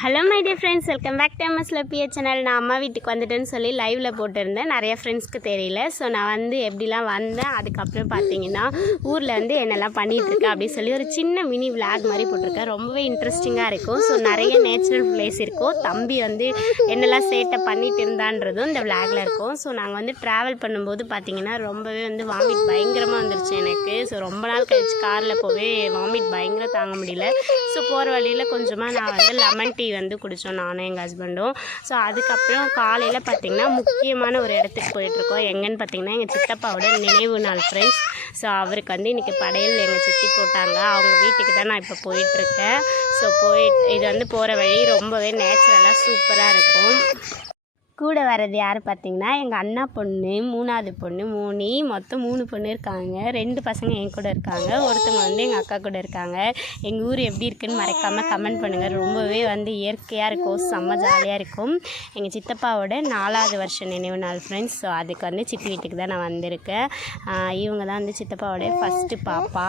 Hello my dear friends, welcome back to MS லப்பிய channel. நான் அம்மா வீட்டுக்கு வந்துட்டேன்னு சொல்லி லைவில் போட்டிருந்தேன். நிறைய ஃப்ரெண்ட்ஸ்க்கு தெரியல. ஸோ நான் வந்து எப்படிலாம் வந்தேன், அதுக்கப்புறம் பார்த்தீங்கன்னா ஊரில் வந்து என்னெல்லாம் பண்ணிகிட்ருக்கேன் அப்படின்னு சொல்லி ஒரு சின்ன மினி விளாக் மாதிரி போட்டிருக்கேன். ரொம்பவே இன்ட்ரெஸ்டிங்காக இருக்கும். ஸோ நிறைய நேச்சுரல் பிளேஸ் இருக்கும். தம்பி வந்து என்னெல்லாம் சேட்டை பண்ணிட்டு இருந்தான்றதும் இந்த விளாகில் இருக்கும். ஸோ நாங்கள் வந்து ட்ராவல் பண்ணும்போது பார்த்தீங்கன்னா ரொம்பவே வந்து வாமிட் பயங்கரமாக வந்துருச்சு எனக்கு. ஸோ ரொம்ப நாள் கழிச்சு காரில் போவே வாமிட் பயங்கரம் தாங்க முடியல. ஸோ போகிற வழியில் கொஞ்சமாக நான் வந்து லெமன் டீ வந்து குடித்தோம், நானும் எங்கள் ஹஸ்பண்டும். ஸோ அதுக்கப்புறம் காலையில் பார்த்திங்கன்னா முக்கியமான ஒரு இடத்துக்கு போயிட்டுருக்கோம். எங்கன்னு பார்த்திங்கன்னா எங்கள் சித்தப்பாவோட நினைவு நாள் ஃப்ரெண்ட்ஸ். ஸோ அவருக்கு வந்து இன்றைக்கி படையல் எங்கள் சித்தி போட்டாங்க. அவங்க வீட்டுக்கு தான் நான் இப்போ போயிட்டுருக்கேன். ஸோ இது வந்து போகிற வழி ரொம்பவே நேச்சுரலாக சூப்பராக இருக்கும். கூட வர்றது யார் பார்த்திங்கன்னா எங்கள் அண்ணா பொண்ணு, மூணாவது பொண்ணு மூணி, மொத்தம் 3 பொண்ணு இருக்காங்க. 2 பசங்க என் கூட இருக்காங்க, ஒருத்தவங்க வந்து எங்கள் அக்கா கூட இருக்காங்க. எங்கள் ஊர் எப்படி இருக்குதுன்னு மறக்காமல் கமெண்ட் பண்ணுங்கள். ரொம்பவே வந்து இயற்கையாக இருக்கும், செம்ம ஜாலியாக இருக்கும். எங்கள் சித்தப்பாவோட 4வது வருஷம் நினைவு நாள் ஃப்ரெண்ட்ஸ். ஸோ அதுக்கு வந்து சித்தி வீட்டுக்கு தான் நான் வந்திருக்கேன். இவங்க தான் வந்து சித்தப்பாவோட ஃபஸ்ட்டு பாப்பா.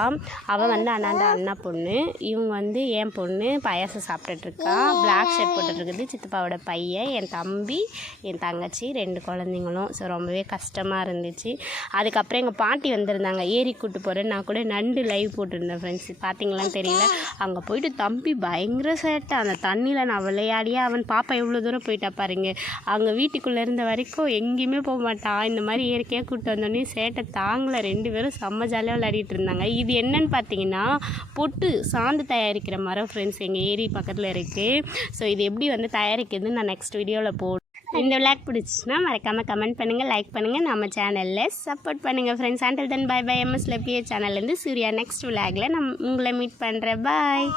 அவள் வந்து அண்ணா பொண்ணு. இவங்க வந்து என் பொண்ணு பாயாசம் சாப்பிட்டுட்ருக்கா. பிளாக் ஷர்ட் போட்டுட்ருக்குது சித்தப்பாவோட பையன், என் தம்பி, என் தங்கச்சி, 2 குழந்தைங்களும். ஸோ ரொம்பவே கஷ்டமாக இருந்துச்சு. அதுக்கப்புறம் எங்கள் பாட்டி வந்திருந்தாங்க, ஏரி கூட்டு போகிறேன். நான் கூட நண்டு லைவ் போட்டிருந்தேன் ஃப்ரெண்ட்ஸ், பார்த்தீங்களான்னு தெரியல. அங்கே போயிட்டு தம்பி பயங்கர சேட்டை. அந்த தண்ணியில் நான் விளையாடியே அவன் பாப்பா எவ்வளோ தூரம் போயிட்டா பாருங்க. அங்கே வீட்டுக்குள்ளே இருந்த வரைக்கும் எங்கேயுமே போக மாட்டான். இந்த மாதிரி இயற்கையாக கூப்பிட்டு வந்தோடனே சேட்டை தாங்கலை. 2 பேரும் செம்ம ஜாலியாக விளையாடிட்டு இருந்தாங்க. இது என்னன்னு பார்த்தீங்கன்னா பொட்டு சாந்து தயாரிக்கிற மரம் ஃப்ரெண்ட்ஸ், எங்கள் ஏரி பக்கத்தில் இருக்குது. ஸோ இது எப்படி வந்து தயாரிக்கிறதுன்னு நான் நெக்ஸ்ட் வீடியோவில் போடுறேன். இந்த விளாக் பிடிச்சிச்சுன்னா மறக்காமல் கமெண்ட் பண்ணுங்கள், லைக் பண்ணுங்கள், நம்ம சேனலில் சப்போர்ட் பண்ணுங்கள் friends. Until then bye bye. MS லப்பிய சேனல்லேருந்து சூர்யா நெக்ஸ்ட் விளாகில் உங்களை மீட் பண்ணுறேன். பாய்.